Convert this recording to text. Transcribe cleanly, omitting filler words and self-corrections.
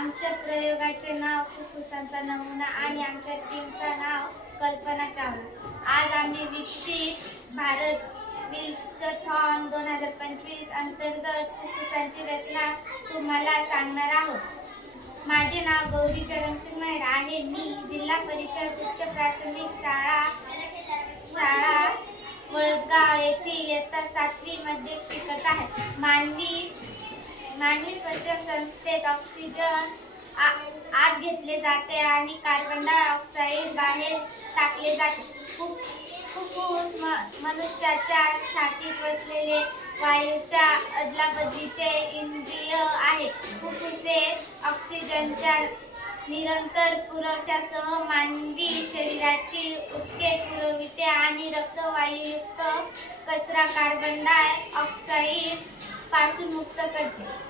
आमच्या प्रयोगाचे नाव फुफ्फुसांचा नमुना आणि आमच्या टीमचं नाव कल्पना चावला. आज आम्ही विकसित भारत विल्कथॉन 2025 अंतर्गत फुफ्फुसांची रचना तुम्हाला सांगणार आहोत. माझे नाव गौरी चरणसिंग मेहरा आहे. मी जिल्हा परिषद उच्च प्राथमिक शाळा वळदगाव येथील इयत्ता 7वी मध्ये शिकत आहे. मानवी श्वसन संस्थेत ऑक्सिजन आत घेतले जाते आणि कार्बन डायऑक्साईड बाहेर टाकले जाते. फुफ्फुस मनुष्याच्या छातीत वसलेले वायूच्या अदलाबदलीचे इंद्रिय आहे. फुफ्फुसे ऑक्सिजनच्या निरंतर पुरवठ्यासह मानवी शरीराची ऊतके पुरविते आणि रक्तवायूयुक्त कचरा कार्बन डायऑक्साईड पासून मुक्त करते.